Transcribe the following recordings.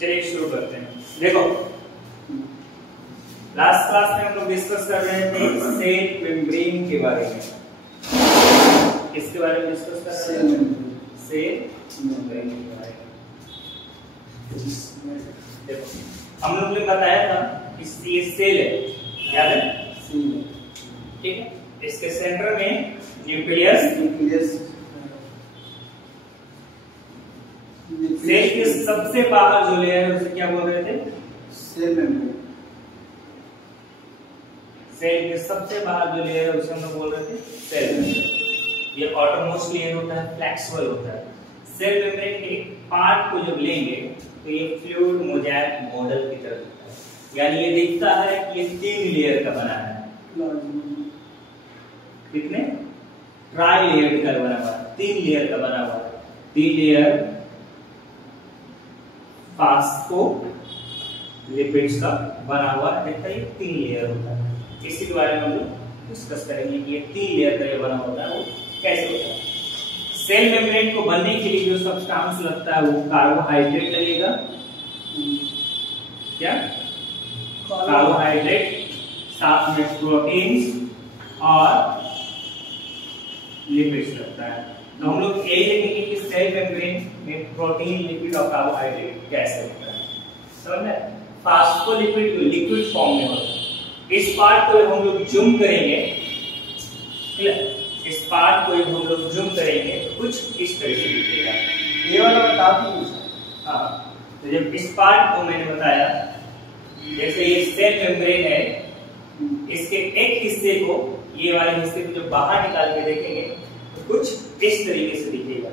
चलिए शुरू करते हैं। देखो लास्ट क्लास में हम लोग डिस्कस कर रहे थे सेल मेम्ब्रेन के बारे में। किसके बारे में डिस्कस कर रहे थे? सेल मेम्ब्रेन के बारे में। देखो हम लोग ने बताया था कि ये सेल है, याद है? ठीक है। इसके सेंटर में न्यूक्लियस, सेल के सबसे बाहर जो लेयर है उसे क्या बोल रहे थे? Cell membrane. सेल के सबसे बाहर जो लेयर है उसे हम लोग बोल रहे थे सेल मेम्ब्रेन। ये आउटरमोस्ट लेयर होता है, फ्लेक्सिबल होता है। सेल मेम्ब्रेन के एक पार्ट को जब लेंगे तो ये फ्लूइड मोज़ेक मॉडल की तरह दिखता है, यानी ये दिखता है कि ये 3 लेयर का बना है। कितने? ट्राई लेयर का बना हुआ है, 3 लेयर का बना हुआ है। 3 लेयर फास्फोलिपिड्स का बना हुआ है, 3 लेयर होता है। इसी के बारे में हम लोग डिस्कस करेंगे कि ये 3 लेयर का ये बना होता है वो कैसे होता है। सेल मेम्ब्रेन को बनने के लिए जो सब्सटेंस लगता है वो कार्बोहाइड्रेट लगेगा। क्या? कार्बोहाइड्रेट, साथ में प्रोटीन्स और लिपिड्स लगता है। तो हम लोग यही देखेंगे कि सेल मेम्ब्रेन में प्रोटीन, लिपिड और कार्बोहाइड्रेट कैसे होता है। समझ में? फास्फोलिपिड लिक्विड फॉर्म में होता है। इस पार्ट को हम लोग जूम करेंगे, इस पार्ट को हम लोग जूम करेंगे तो कुछ इस तरह से दिखेगा। ये वाला बता दी। हाँ, तो जब इस पार्ट को मैंने बताया, जैसे ये सेल मेम्ब्रेन है, इसके एक हिस्से को, ये वाले हिस्से को जब बाहर निकाल के देखेंगे तो कुछ इस तरीके से दिखेगा।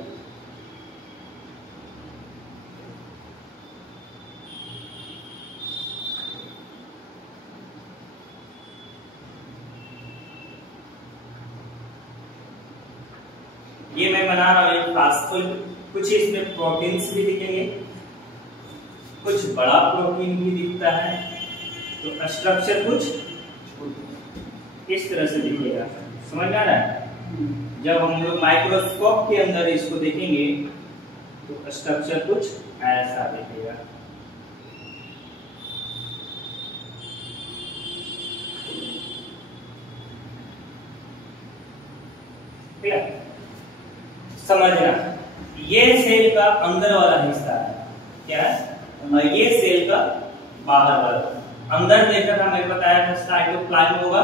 ये मैं बना रहा हूं फास्फोलिपिड, कुछ इसमें प्रोटीन्स भी दिखेंगे, कुछ बड़ा प्रोटीन भी दिखता है। तो स्ट्रक्चर कुछ इस तरह से दिखेगा। समझ में आ रहा है? जब हम लोग माइक्रोस्कोप के अंदर इसको देखेंगे तो स्ट्रक्चर कुछ ऐसा दिखेगा। ठीक है, समझना। ये सेल का अंदर वाला हिस्सा है, क्या है? और ये सेल का बाहर वाला। अंदर देखा था, मैंने बताया था साइटोप्लाज्म होगा,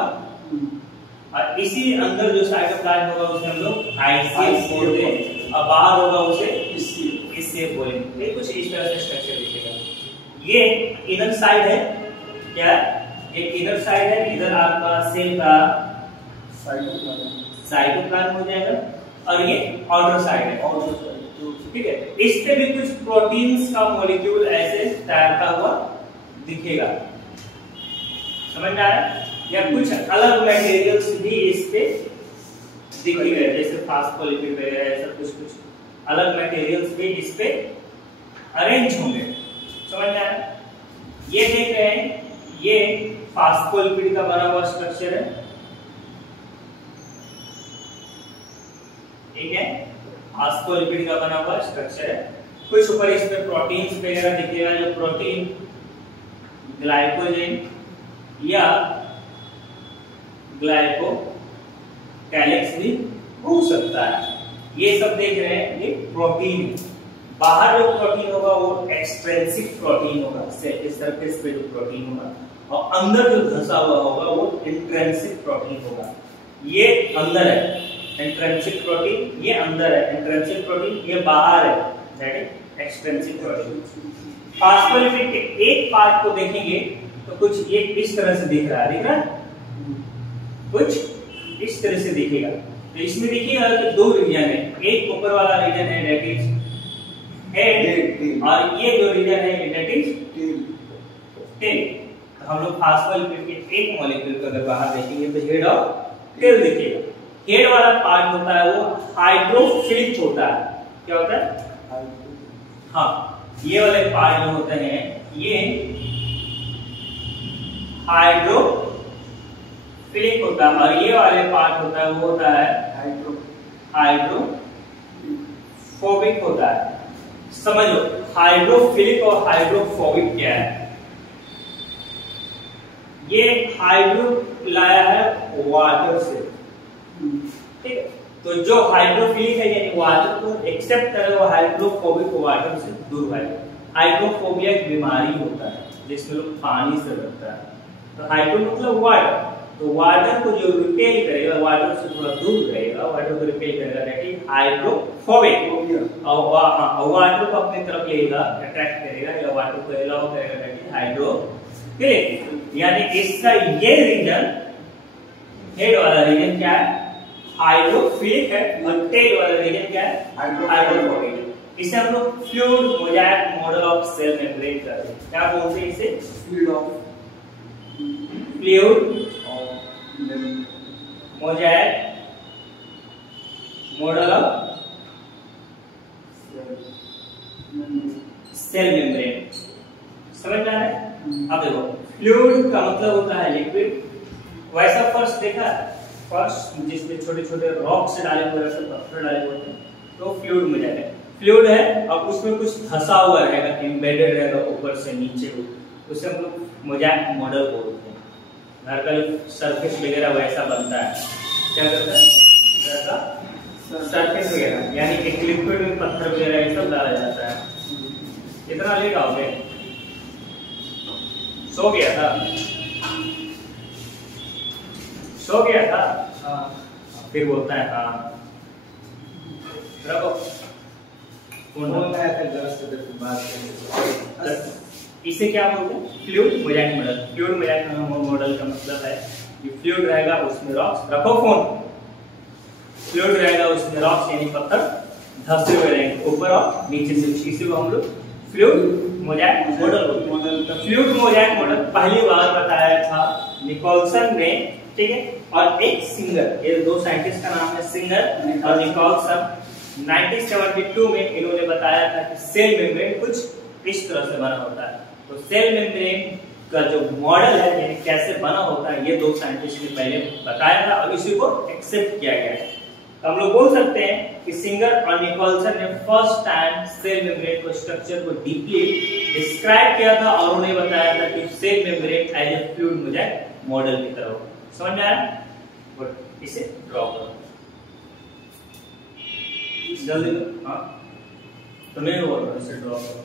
और इसी अंदर जो साइटोप्लाज्म होगा उसे हम लोग आईसीएफ बोलते हैं, और बाहर होगा उसे इससे बोलेंगे। ये कुछ इस तरह से स्ट्रक्चर दिखेगा। ये इनर साइड है, क्या? ये इनर साइड है। इधर आपका सेल का साइटोप्लाज्म हो जाएगा, और ये आउटर साइड है। ठीक है, इस पे भी कुछ प्रोटीन्स का मॉलिक्यूल ऐसे तैरता हुआ दिखेगा। समझ में आ रहा है? या कुछ अलग मटेरियल्स भी इस पे दिखेगा, जैसे फास्फोलिपिड वगैरह, ऐसा कुछ अलग मटेरियल्स भी इस पे अरेंज होंगे। समझ में आ रहा है? ये देख रहे हैं, ये फास्फोलिपिड का बना हुआ स्ट्रक्चर है। ठीक है, फास्फोलिपिड का बना हुआ स्ट्रक्चर है। कुछ ऊपर इसमें प्रोटीन्स वगैरह दिखेगा, जो प्रोटीन ग्लाइकोजन या ग्लाइको कैलेक्स भी हो सकता है। ये सब देख रहे हैं, ये प्रोटीन है। बाहर जो प्रोटीन होगा वो एक्सट्रिंसिक प्रोटीन होगा, सेल के सरफेस पे जो प्रोटीन होगा, और अंदर जो धंसा हुआ होगा वो इंट्रिंसिक प्रोटीन होगा। ये अंदर है इंट्रिंसिक प्रोटीन, ये अंदर है इंट्रिंसिक प्रोटीन, ये बाहर है that is extrinsic protein. Phospholipid के एक पार्ट को देखेंगे तो कुछ ये इस तरह से दिख रहा है, कुछ इस तरह से दिखेगा। तो इसमें देखिएगा कि 2 रीजन है। एक ऊपर वाला रीजन है दैट इज हेड, और ये जो रीजन है दैट इज टेल। तो हम लोग फास्फोलिपिड के एक मॉलिक्यूल को अगर बाहर देखेंगे तो हेड और टेल दिखेगा। हेड वाला पार्ट होता है वो हाइड्रोफिलिक होता है। क्या होता है? हाँ, ये वाले पार्ट जो होते हैं ये हाइड्रोफिलिक होता है, और ये वाले पार्ट होता है वो होता है हाइड्रोफोबिक होता है। समझो हाइड्रोफिलिक और हाइड्रोफोबिक क्या है। ये हाइड्रो लाया है वाटर से, ठीक है। तो जो हाइड्रोफिलिक है यानी वाटर को एक्सेप्ट करे, वो हाइड्रोफोबिक वाटर से दूर है। हाइड्रोफोबिया एक बीमारी होता है जिसमें लोग पानी से डरता है। तो हाइड्रो मतलब वाटर, तो वाटर को जो रिपेल करेगा, वाटर से थोड़ा दूर रहेगा, वाटर को रिपेल करेगा, दैट इज हाइड्रोफोबिक। और वाटर को अपनी तरफ लेगा, अट्रैक्ट करेगा, या वाटर को अलाउ करेगा, दैट इज हाइड्रोफिलिक। यानी इसका ये रीजन, हेड वाला रीजन क्या है, हाइड्रोफिलिक है, और टेल वाला रीजन क्या है, हाइड्रोफोबिक। इसे हम लोग fluid mosaic model of cell membrane करते हैं। क्या बोलते हैं इसे, fluid mosaic model of cell membrane. समझ में आ रहा है? अब देखो, फ्लूइड का मतलब होता है लिक्विड। वैसा फर्श देखा, फर्श जिसमें छोटे छोटे रॉक से डाले हुए रहते, पत्थर डाले हुए होते हैं, तो फ्लूइड में जाता है। फ्लूइड है और उसमें कुछ धंसा हुआ रहेगा, एम्बेडेड रहेगा ऊपर से नीचे को, उसे हम लोग मोजाइक मॉडल बोलते हैं। घर का जो सरफेस वगैरह वैसा बनता है, क्या करता है, घर का सरफेस वगैरह, यानी एक लिक्विड में पत्थर वगैरह ये सब डाला जाता है। इतना लेट आओगे, सो गया था, सो गया था, फिर बोलता है हाँ रखो। इसे क्या बोलते हैं, fluid mosaic model. Fluid mosaic model का मतलब है कि फ्लूइड रहेगा उसमें रॉक्स, रखो फोन, फ्लूइड रहेगा उसमें रॉक्स यानी पत्थर धंसे हुए रहेंगे ऊपर और नीचे से, इसी को हम लोग फ्लूइड मोजाइक मॉडल बोलते हैं। फ्लूइड मोजाइक मॉडल पहली बार बताया था निकोलसन ने, ठीक है, और एक सिंगर, ये दो साइंटिस्ट का नाम है सिंगर और निकोलसन। 1972 में इन्होंने बताया था कि सेल मेम्ब्रेन कुछ इस तरह से बना होता है। तो सेल मेम्ब्रेन का जो मॉडल है यानी कैसे बना होता है, ये दो साइंटिस्ट ने पहले बताया था और इसी को एक्सेप्ट किया गया है। तो हम लोग बोल सकते हैं कि सिंगर और निकोलसन ने फर्स्ट टाइम सेल मेम्ब्रेन को स्ट्रक्चर को डीपली डिस्क्राइब किया था और उन्हें बताया था कि cell membrane as a fluid mosaic model की तरह हो। समझ में आया? गुड, इसे ड्रॉ करो जल्दी। हाँ तो नहीं बोल रहा, इसे ड्रॉ करो।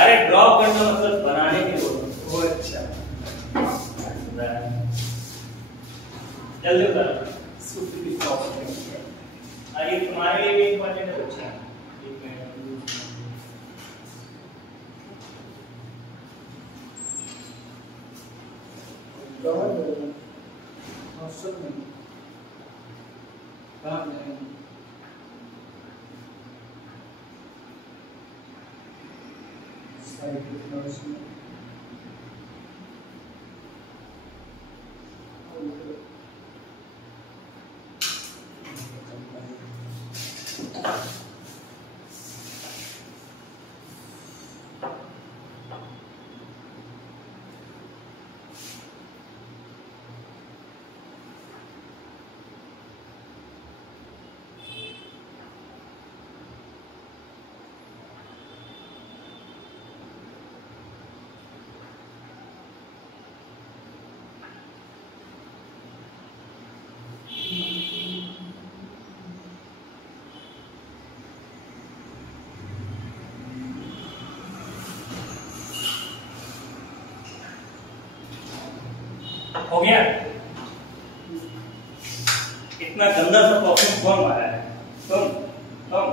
अरे ड्रॉ करना मतलब बनाने के बोल रहा हूँ। अच्छा जल्दी कर, अरे तुम्हारे लिए भी इम्पोर्टेंट है बच्चा। हो गया? इतना गंदा सा परफ्यूम कौन मारा है? तुम कौन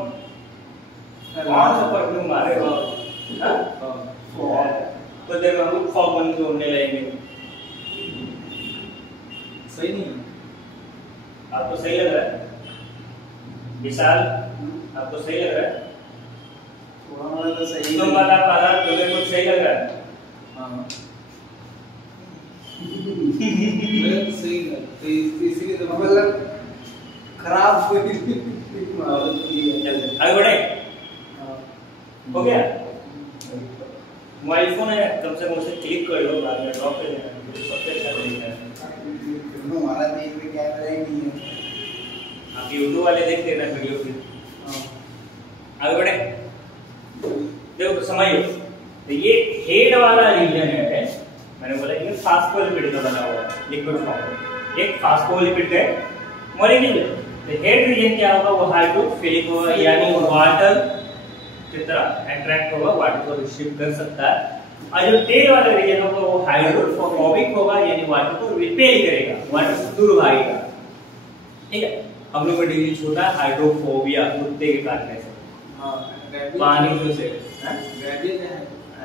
सा परफ्यूम मारे हो? तो देर में हम फॉग बन के उड़ने लगेंगे। सही नहीं, आपको सही लग रहा है विशाल? आपको सही लग रहा है? तो सही तुम बता पा रहा, तुम्हें कुछ सही लग रहा है? हाँ सही लगता है, इसीलिए तो मतलब खराब हुई। आगे बढ़े? हो गया? मोबाइल फोन है, कम से कम उसे क्लिक कर लो, बाद में ड्रॉप कर देना, सबसे अच्छा तरीका है। हमारा देश में कैमरा ही नहीं है, आप यूट्यूब वाले देख लेना वीडियो फिर। आगे बढ़े? समझो, तो ये हेड वाला रीजन है, मैंने बोला ये फास्फोलिपिड का बना हुआ है लिक्विड फॉर्म, एक फास्फोलिपिड है मॉलिक्यूल। तो हेड रीजन क्या होगा, वो हाइड्रोफिलिक होगा, यानी वाटर की तरह अट्रैक्ट होगा, वाटर को रिसीव कर सकता है। और जो टेल वाला रीजन होगा वो हाइड्रोफोबिक होगा, यानी वाटर को रिपेल करेगा, वाटर से दूर भागेगा। ठीक है, हम लोग को डिजीज होता है हाइड्रोफोबिया, कुत्ते के काटने से, पानी से,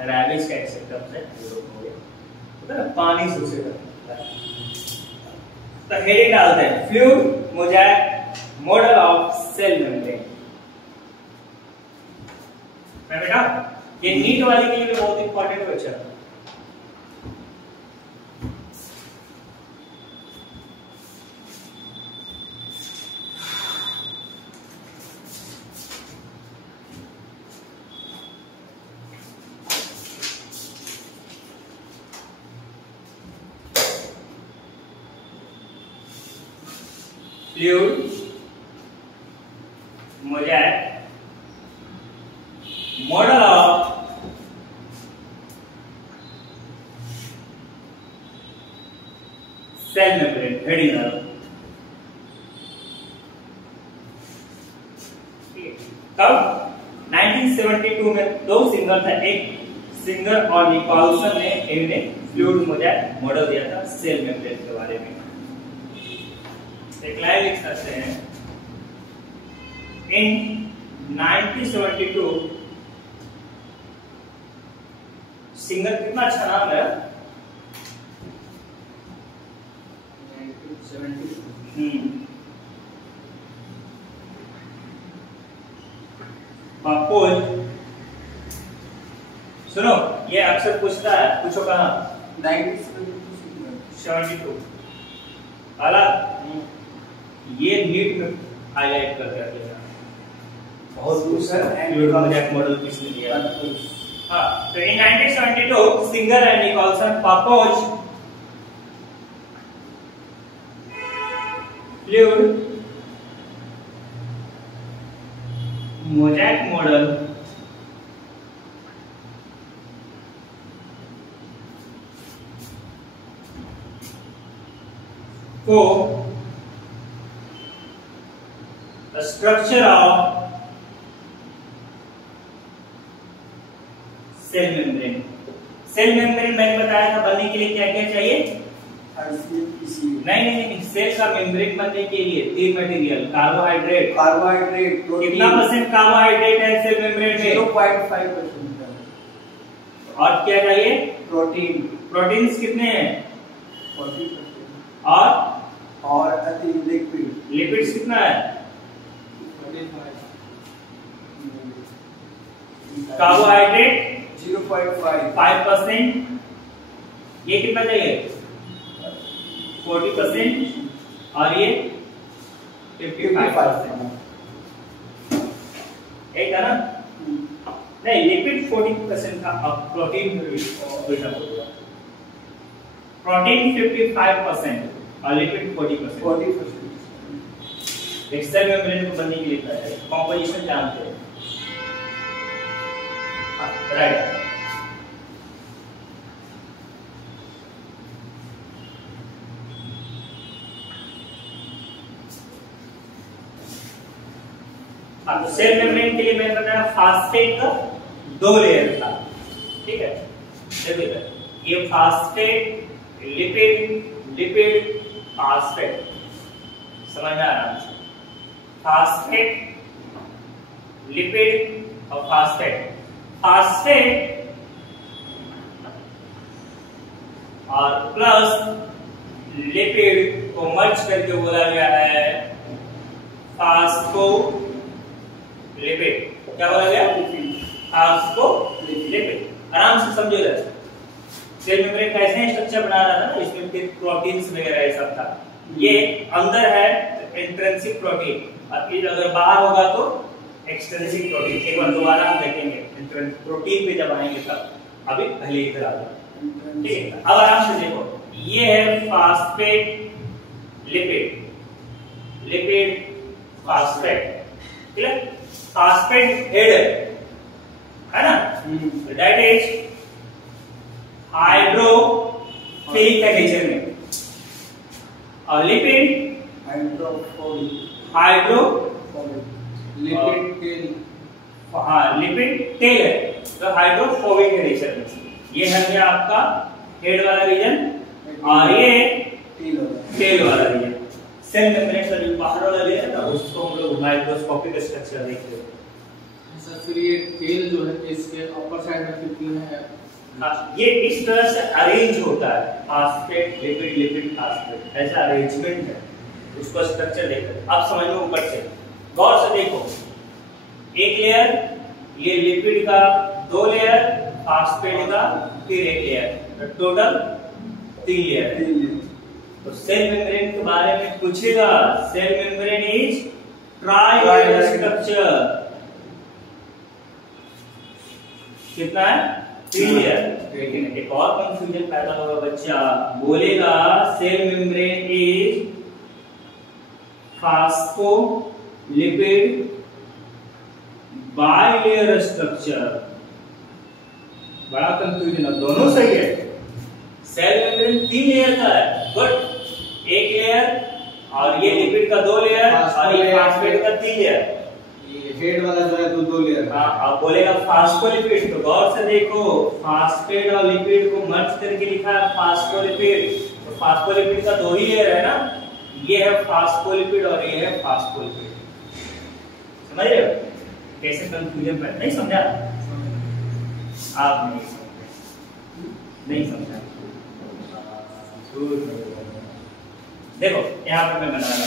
रैबिज का एक सिम्टम है हाइड्रोफोबिया, तो पानी से उसे करता है। तो हेडिंग डालते हैं, fluid mosaic model of cell membrane. मैं बेटा ये नीट वाले के लिए बहुत इंपॉर्टेंट क्वेश्चन है। Fluid mosaic model of cell membrane, heading डालो। कब 1972 में दो सिंगर था, एक सिंगर और निकोलसन ने इन्हें फ्लूइड मोज़ेक मॉडल दिया था सेल मेम्ब्रेन के बारे में। एक लाइन लिख सकते हैं, इन 1972 सिंगर, कितना अच्छा नाम है, पापोज। सुनो, ये अक्सर पूछता है, पूछो कहाँ, 1972 आला, ये नीट में हाईलाइट कर दिया, बहुत मोज़ेक मॉडल किसने दिया। हाँ, तो in 1972 Singer and Nicolson propose fluid mosaic model को structure of cell membrane. Cell membrane मैंने बताया था बनने के लिए क्या क्या चाहिए, नहीं, सेल का मेम्ब्रेन बनने के लिए 3 मटेरियल, कार्बोहाइड्रेट, कितना परसेंट कार्बोहाइड्रेट है सेल मेम्ब्रेन में, 0.5%। और क्या चाहिए, प्रोटीन्स कितने हैं, 40%। और लिपिड्स कितना है, कार्बोहाइड्रेट 0.5%, ये कितना चाहिए 40%, और ये 55%। एक है ना, नहीं लिपिड 40% का, अब प्रोटीन प्रोटीन 55% और लिपिड 40%। सेल मेम्ब्रेन को बनने के लिए कॉम्पोजिशन जानते हैं, राइट। अब सेल मेम्ब्रेन के लिए मैंने बताया फास्फेट का 2 लेयर था, ठीक है। देखिए ये फास्फेट, लिपिड फास्फेट, समझ में आ रहा है, फास्फेट, लिपिड और फास्फेट। फास्फेट और प्लस लिपिड को मर्ज करके बोला गया है फास्फोलिपिड। क्या बोला गया, फास्फोलिपिड। आराम से समझो जरा, सेल मेम्ब्रेन कैसे स्ट्रक्चर बना रहा था ना, इसमें फिर प्रोटीन्स वगैरह ये सब था। ये अंदर है इंट्रिंसिक प्रोटीन, और फिर अगर बाहर होगा तो एक्सट्रिंसिक प्रोटीन। एक बार दोबारा हम देखेंगे प्रोटीन पे जब आएंगे तब, अभी पहले इधर आ जाओ, ठीक है। अब आराम से देखो, ये है फास्फेट, लिपिड फास्फेट, ठीक है। फास्फेट हेड है ना, दैट इज हाइड्रोफिलिक है नेचर में, और लिपिड लिपिड टेल है, तो हाइड्रोफोबिक है नेचर में। ये है गया आपका हेड वाला रीजन, और ये टेल वाला रीजन। सेल मेम्ब्रेन का जो बाहर वाला रीजन है उसको हम लोग माइक्रोस्कोपिक स्ट्रक्चर देखते हैं। सर फिर ये टेल जो है इसके अपर साइड में कितनी है? ये इस तरह से अरेंज होता है, फास्फेट लिपिड लिपिड फास्फेट, ऐसा अरेंजमेंट है, उसको स्ट्रक्चर देखते हैं। अब समझ लो ऊपर से गौर से देखो, एक लेयर ये लिपिड का, 2 लेयर फास्फेट का, फिर एक लेयर, टोटल 3 लेयर। तो सेल मेम्ब्रेन के बारे में पूछेगा, सेल मेम्ब्रेन इज ट्राइलेयर स्ट्रक्चर। कितना है? 3 लेयर। लेकिन एक और कंफ्यूजन पैदा होगा, बच्चा बोलेगा cell membrane is phospholipid bilayer structure. बड़ा कंफ्यूजन है, दोनों सही है। सेल मेम्ब्रेन 3 लेयर का है, बट एक लेयर, और ये लिपिड का 2 लेयर, और ये फास्फेट का 3 लेयर। ये हेड वाला जो है तो 2 लेयर। हाँ, अब बोलेगा फास्फोलिपिड, तो गौर से देखो, फास्फेट और लिपिड को मर्ज करके लिखा है फास्फोलिपिड। तो फास्फोलिपिड का 2 ही लेयर है ना, ये है फास्फोलिपिड और ये है फास्फोलिपिड। समझ रहे हो कैसे कंफ्यूजन पैदा? नहीं समझा आप? नहीं समझा। देखो यहाँ पर मैं बना रहा हूं,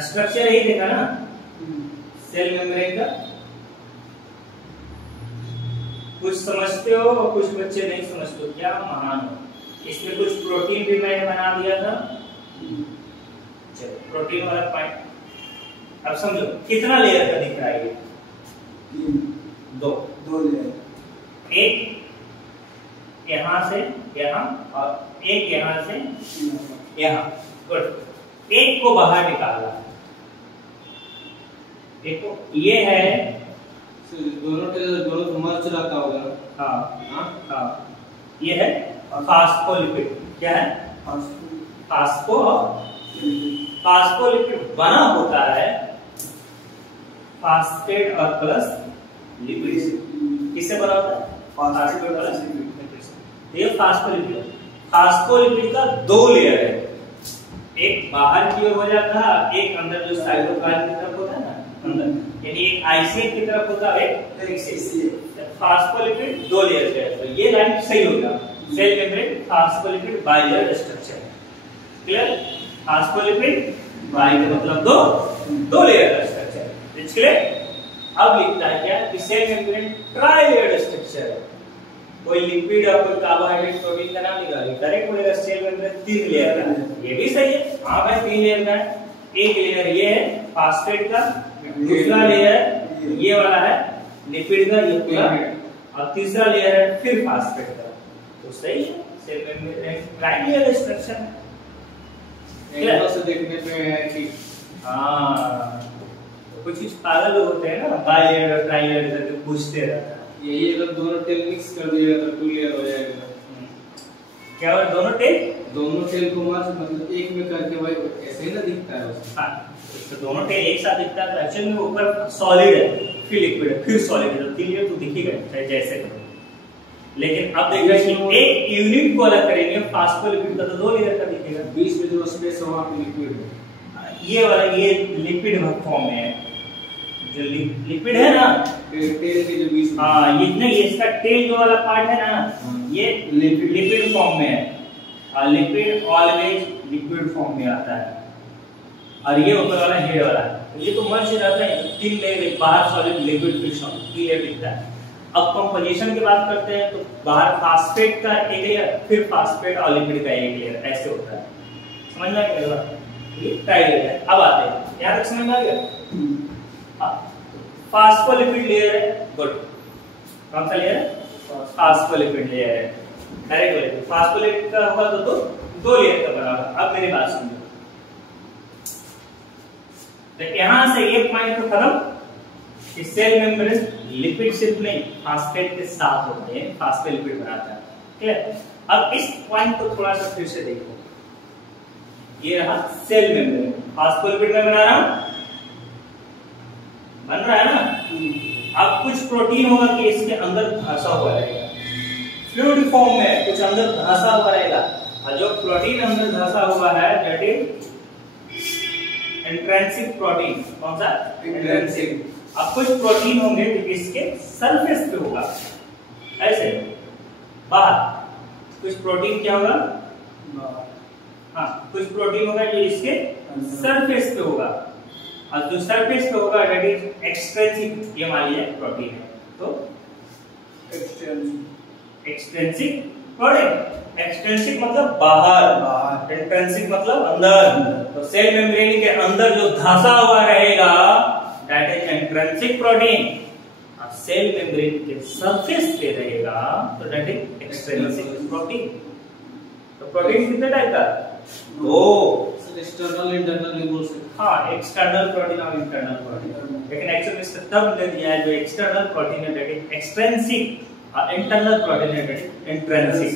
स्ट्रक्चर यही देखा ना सेल मेम्ब्रेन का। कुछ समझते हो और कुछ बच्चे नहीं समझते हो, क्या महान हो। इसमें कुछ प्रोटीन भी मैंने बना दिया था। चलो प्रोटीन वाला पॉइंट अब समझो, कितना लेयर का दिख रहा है ये? 2 लेयर, एक यहां से यहां और एक यहां से यहां। गुड, एक को बाहर निकाला, देखो ये है दोनों मर्ज रहता होगा। हाँ हाँ, ये है फास्फोलिपिड। क्या है? फास्फोलिपिड बना होता है फास्फेट और प्लस लिपिड। किससे बना होता है? Phosphate plus lipid. ये फास्फोलिपिड, फास्फोलिपिड का 2 लेयर है, एक बाहर की ओर हो जाता है, एक अंदर जो साइटोप्लाज्म की तरफ होता है ना अंदर, यानी एक आईसीएम की तरफ होता है, एक फास्फोलिपिड 2 लेयर है। तो ये लाइन सही होगा, cell membrane phospholipid bilayer structure. Clear? Phospholipid bilayer मतलब 2 लेयर का स्ट्रक्चर। क्लियर? अब लिखता है क्या कि सेल मेम्ब्रेन ट्राइलेयर स्ट्रक्चर है। कोई लिपिड और कोई कार्बोहाइड्रेट प्रोटीन का नाम निकालिए, करेक्ट बोलेगा सेल मेम्ब्रेन 3 लेयर का है। ये भी सही है, हाँ भाई 3 लेयर का है। एक लेयर ये है फास्फेट का, दूसरा लेयर ये वाला है लिपिड का, ये पूरा, और तीसरा लेयर है फिर फास्फेट का। तो सही है, सेल मेम्ब्रेन ट्राइलेयर स्ट्रक्चर। क्लियर से देखने पे है कि हाँ, कुछ पागल लोग होते हैं ना, बाइलेयर और ट्राइलेयर करके पूछते रहते हैं। यही अगर दोनों टेल मिक्स कर दिया तो 2 लेयर हो जाएगा। क्या हुआ? दोनों टेल को मर्ज मतलब एक में करके भाई ऐसे ही ना दिखता है उसमें। हाँ, तो दोनों टेल एक साथ दिखता है, तो एक्चुअली में ऊपर सॉलिड है, फिर लिक्विड है, फिर सॉलिड है, तो 3 लेयर तो दिखेगा चाहे जैसे करो। लेकिन अब देख रहे हैं कि एक यूनिट को अलग करेंगे, फास्फोलिपिड का तो 2 लेयर का दिखेगा, बीच में जो स्पेस है वहां पे लिक्विड है। ये वाला ये लिपिड फॉर्म में है, जो लिपिड है ना टेल के जो बीच में, हाँ ये नहीं, इसका टेल जो वाला पार्ट है ना, ये लिपिड फॉर्म में है, और लिपिड ऑलवेज लिक्विड फॉर्म में आता है, और ये ऊपर वाला हेड वाला है। तो ये तो मर्ज रहता है, 3 लेयर, बाहर सॉलिड लिक्विड फिर सॉलिड 3 लेयर दिखता है। अब कंपोजिशन की बात करते हैं, तो बाहर फास्फेट का एक लेयर, फिर फास्फेट और लिपिड का एक लेयर, ऐसे होता है। समझ में आ गया? ये ट्राइलेयर है। अब आते हैं, यहां तक समझ में आ गया? फास्फोलिपिड लेयर है। गुड, कौन सा लेयर है? फास्फोलिपिड लेयर है। डायरेक्ट बोले फास्फोलिपिड का होगा तो 2 लेयर का बना होगा। अब मेरी बात सुनिए, तो यहां से एक पॉइंट तो खत्म, कि सेल मेम्ब्रेन लिपिड सिर्फ नहीं फास्फेट के साथ होते हैं, फास्फोलिपिड बनाता है। क्लियर? अब इस पॉइंट को थोड़ा सा फिर से देखो, ये रहा सेल मेम्ब्रेन, फास्फोलिपिड में बना रहा हूं, बन रहा है ना। अब कुछ प्रोटीन होगा कि इसके अंदर धंसा हुआ रहेगा, फ्लूइड फॉर्म में कुछ अंदर धंसा हुआ रहेगा, और जो प्रोटीन अंदर धंसा हुआ है दैट इज इंट्रिंसिक प्रोटीन। कौन सा? इंट्रिंसिक। अब कुछ प्रोटीन होंगे जो इसके सरफेस पे होगा, ऐसे बाहर कुछ प्रोटीन क्या होगा, हाँ कुछ प्रोटीन होगा जो इसके सरफेस पे होगा, और जो सरफेस पे होगा दैट इज एक्सट्रिंसिक, ये मान लिया प्रोटीन है, तो एक्सट्रिंसिक प्रोटीन। एक्सट्रिंसिक मतलब बाहर, इंट्रिंसिक मतलब अंदर। तो सेल मेम्ब्रेन के अंदर जो धंसा हुआ रहेगा दैट इज इंट्रिंसिक प्रोटीन, और सेल मेम्ब्रेन के सरफेस पे रहेगा तो दैट इज एक्सट्रिंसिक प्रोटीन। तो प्रोटीन कितने टाइप का? दो, एक्सटर्नल इंटरनल बोल सकते। हाँ, एक्सटर्नल प्रोटीन और इंटरनल प्रोटीन, लेकिन एक्चुअली इसका टर्म दे दिया है, जो एक्सटर्नल प्रोटीन है दैट इज एक्सट्रिंसिक और इंटरनल प्रोटीन है दैट इज इंट्रिंसिक।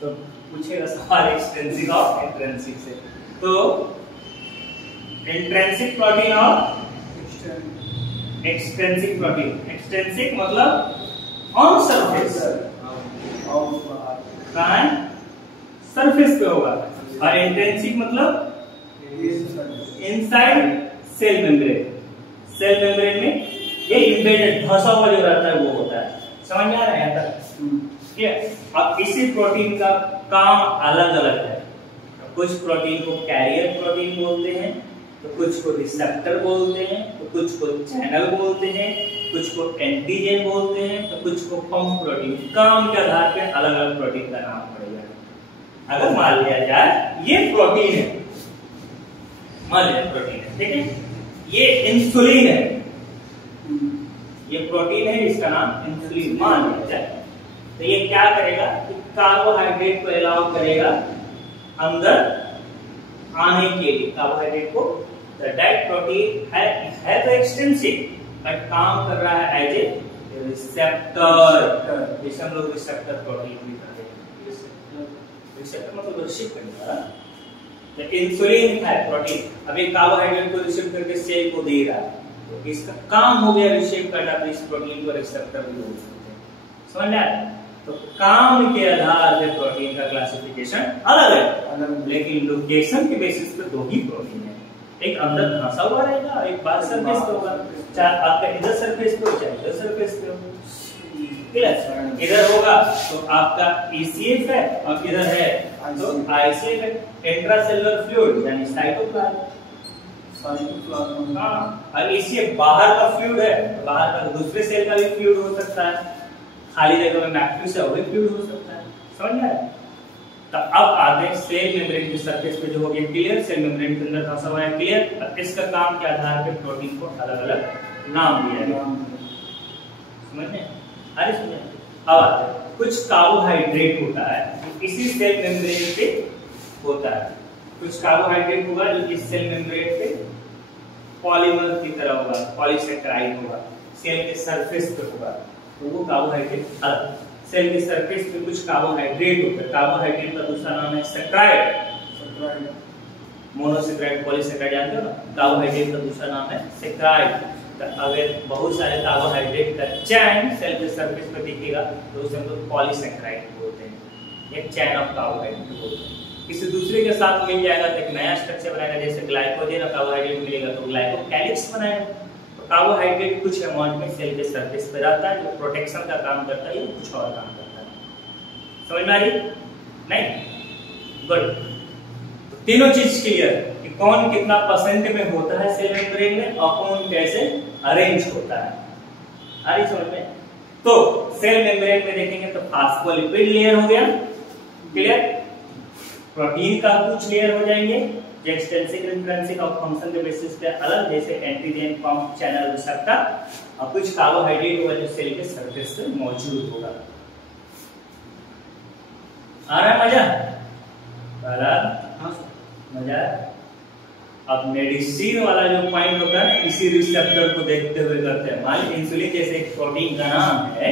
तो पूछेगा सवाल एक्सट्रिंसिक और इंट्रिंसिक से, तो इंट्रिंसिक प्रोटीन और एक्सट्रिंसिक प्रोटीन। एक्सट्रिंसिक मतलब ऑन सरफेस, कहां है? सरफेस पे होगा, और इंट्रिंसिक मतलब inside cell membrane. Cell membrane में ये एम्बेडेड धंसा हुआ जो रहता है वो होता है। समझ में आ रहा है यहाँ तक? ठीक है। अब इसी प्रोटीन का काम अलग अलग है, तो कुछ प्रोटीन को कैरियर प्रोटीन बोलते हैं, तो कुछ को रिसेप्टर बोलते हैं, तो कुछ को चैनल बोलते हैं, कुछ को एंटीजन बोलते हैं, तो कुछ को पंप प्रोटीन। काम के आधार पे अलग अलग प्रोटीन का नाम पड़ेगा। अगर मान लिया जाए ये प्रोटीन है, मान लिया प्रोटीन है, ठीक है, ये इंसुलिन है, ये प्रोटीन है, इसका नाम इंसुलिन मान लिया जाए, तो ये क्या करेगा कि कार्बोहाइड्रेट को अलाउ करेगा अंदर आने के लिए। कार्बोहाइड्रेट को दैट प्रोटीन है तो एक्सट्रिंसिक, बट काम कर रहा है एज ए रिसेप्टर, जिसे हम लोग रिसेप्टर प्रोटीन भी कहते हैं। रिसेप्टर मतलब रिसीव करने वाला। तो इंसुलिन है प्रोटीन, अभी कार्बोहाइड्रेट को रिसीव करके सेल को दे रहा है, तो इसका काम हो गया रिसीव करना, तो इस प्रोटीन को रिसेप्टर भी बोल सकते हैं। समझ में आया? तो काम के आधार पे प्रोटीन का क्लासिफिकेशन अलग है, लेकिन लोकेशन के बेसिस पे दो ही प्रोटीन है, एक अंदर धंसा हुआ रहेगा, एक बाहर सरफेस पे होगा। चाहे आपका इधर सरफेस पे हो चाहे इधर सरफेस पे हो, क्लियर? इधर होगा तो आपका ECF है, और इधर है तो ICF है, इंट्रासेलुलर फ्लूइड यानी साइटोप्लाज्म। हाँ, और ECF बाहर का फ्लूइड है, बाहर का दूसरे सेल का भी फ्लूइड हो सकता है, खाली जगह में मैट्रिक्स है वो भी फ्लूइड हो सकता है। समझ में आया? तो अब आगे सेल मेम्ब्रेन की सरफेस पे जो हो गया क्लियर, सेल मेम्ब्रेन के अंदर धंसा हुआ है क्लियर। अब इसका काम के आधार पे प्रोटीन को अलग अलग नाम दिया गया। समझ में? अरे सुनिए, अब आते हैं कुछ कार्बोहाइड्रेट होता है इसी सेल मेम्ब्रेन पे होता है, कुछ कार्बोहाइड्रेट होगा जो इस सेल मेम्ब्रेन पे पॉलीमर की तरह होगा, पॉलीसेकेराइड होगा, सेल के सरफेस पे होगा, तो वो कार्बोहाइड्रेट अलग। सेल के सरफेस पे कुछ कार्बोहाइड्रेट होता है, कार्बोहाइड्रेट का दूसरा नाम है सेक्राइड, मोनोसेक्राइड, पॉलीसेक्राइड जानते हो ना? कार्बोहाइड्रेट का दूसरा नाम है सेक्राइड। तो अगर बहुत सारे कार्बोहाइड्रेट का चैन सेल के सरफेस पे दिखेगा तो उसे हम लोग पॉलीसेक्राइड बोलते हैं, एक चैन ऑफ कार्बोहाइड्रेट बोलते हैं। किसी दूसरे के साथ मिल जाएगा तो एक नया स्ट्रक्चर बनाएगा, जैसे ग्लाइकोजन और कार्बोहाइड्रेट मिलेगा तो ग्लाइकोकैलिक्स बनाएगा। कार्बोहाइड्रेट कुछ अमाउंट में सेल के सरफेस पे रहता है जो प्रोटेक्शन का काम करता है या कुछ और काम करता है। समझ में आ रही? नहीं? गुड। तो तीनों चीज क्लियर कि कौन कितना परसेंट में होता है सेल मेम्ब्रेन में और कौन कैसे अरेंज होता है। आ रही समझ में? तो सेल मेम्ब्रेन में देखेंगे तो फास्फोलिपिड लेयर हो गया क्लियर, प्रोटीन का कुछ लेयर हो जाएंगे जो एक्सटेंसिव इंट्रिंसिक और फंक्शन के बेसिस पे अलग, जैसे एंटीजन, पंप, चैनल, रिसेप्टर, और कुछ कार्बोहाइड्रेट होगा जो सेल के सरफेस पे मौजूद होगा। आ रहा है मजा? हाँ मजा अब मेडिसिन वाला जो पॉइंट होता है इसी रिसेप्टर को देखते हुए करते हैं। मान लीजिए इंसुलिन जैसे एक प्रोटीन का नाम है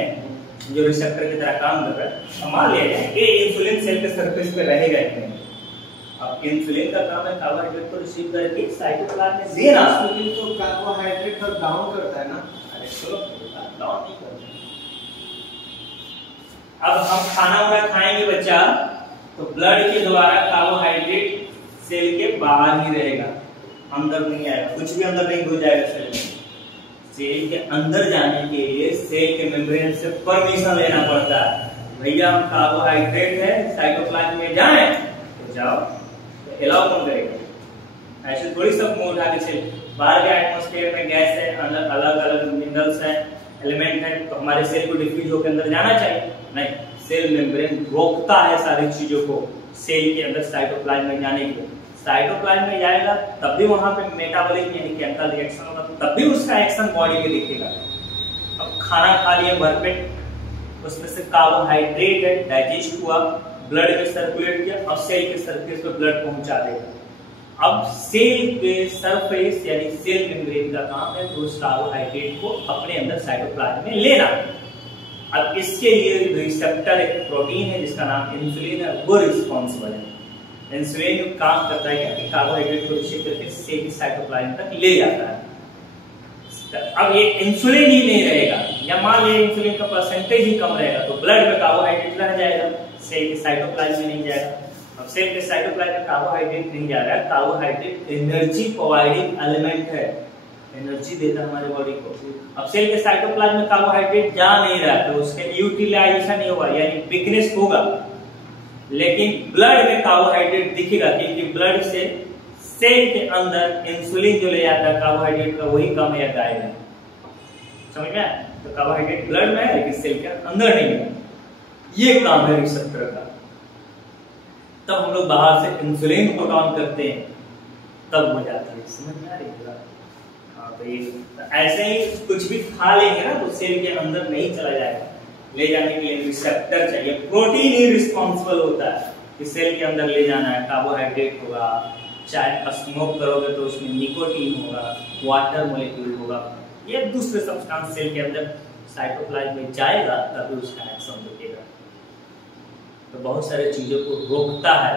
जो रिसेप्टर की तरह काम कर रहा है। मान लिया ये इंसुलिन सेल के सरफेस पे रहेगा इतने। अब इंसुलिन का काम है कार्बोहाइड्रेट को रिसीव करके साइटोप्लाज्म में देना। इंसुलिन तो कार्बोहाइड्रेट को डाउन करता है ना? अरे चलो डाउन नहीं करता। अब हम खाना वाना खाएंगे बच्चा तो ब्लड के द्वारा कार्बोहाइड्रेट सेल के बाहर ही रहेगा, अंदर नहीं आएगा, कुछ भी अंदर नहीं घुस जाएगा सेल में। सेल के अंदर जाने के लिए सेल के मेम्ब्रेन से परमिशन लेना पड़ता है। भैया हम कार्बोहाइड्रेट है साइटोप्लाज्म में जाए तो जाओ, तो अलाउ कौन करेगा? ऐसे थोड़ी सब मुंह उठा के चले। बाहर के एटमॉस्फेयर में गैस है, अलग अलग मिनरल्स है, एलिमेंट है, तो हमारे सेल को डिफ्यूज होकर अंदर जाना चाहिए नहीं। सेल मेम्ब्रेन रोकता है सारी चीजों को सेल के अंदर साइटोप्लाज्म में जाने के लिए। साइटोप्लाज्म में जाएगा तब भी वहां पे मेटाबॉलिक यानी केमिकल रिएक्शन होगा, तब भी उसका एक्शन बॉडी में दिखेगा। अब खाना खा लिया भरपेट, उसमें से कार्बोहाइड्रेट है डाइजेस्ट हुआ, ब्लड में सर्कुलेट किया, अब सेल के सरफेस पे ब्लड पहुंचा देगा। अब सेल के सरफेस यानी सेल मेम्ब्रेन का काम है उस कार्बोहाइड्रेट को अपने अंदर साइटोप्लाज्म में लेना। अब इसके लिए रिसेप्टर एक प्रोटीन है जिसका नाम इंसुलिन है, वो रिस्पॉन्सिबल है। इंसुलिन जो काम करता है कि कार्बोहाइड्रेट को रिसीव करके सेल की साइटोप्लाज्म तक ले जाता है। अब ये इंसुलिन ही नहीं रहेगा या मान लीजिए इंसुलिन का परसेंटेज ही कम रहेगा तो ब्लड में कार्बोहाइड्रेट रह जाएगा, सेल के साइटोप्लाज्म में नहीं जाएगा। अब सेल के साइटोप्लाज्म में कार्बोहाइड्रेट नहीं जा रहा है, कार्बोहाइड्रेट एनर्जी प्रोवाइडिंग एलिमेंट है, एनर्जी देता है हमारे बॉडी को। अब सेल के साइटोप्लाज्म में कार्बोहाइड्रेट जा नहीं रहा तो उसके यूटिलाइजेशन नहीं होगा यानी वीकनेस होगा, लेकिन ब्लड में कार्बोहाइड्रेट दिखेगा क्योंकि ब्लड से सेल के अंदर इंसुलिन जो ले जाता है कार्बोहाइड्रेट का वही कम या गायब है। समझ में आया? तो कार्बोहाइड्रेट ब्लड में है लेकिन सेल के अंदर नहीं है। ये काम है रिसेप्टर का। तब हम लोग बाहर से इंसुलिन को ऑन करते हैं तब हो जाती है। समझ में आ रही है? तो ये ऐसे ही कुछ भी खा लेंगे ना तो सेल के अंदर नहीं चला जाएगा, ले जाने के लिए रिसेप्टर चाहिए। प्रोटीन ही रिस्पॉन्सिबल होता है कि सेल के अंदर ले जाना है। कार्बोहाइड्रेट होगा, चाहे स्मोक करोगे तो उसमें निकोटीन होगा, वाटर मोलिक्यूल होगा, ये दूसरे सब्सटेंस सेल के अंदर साइटोप्लाज्म में जाएगा तभी उसका एक्शन दिखेगा। तो बहुत सारे चीजों को रोकता है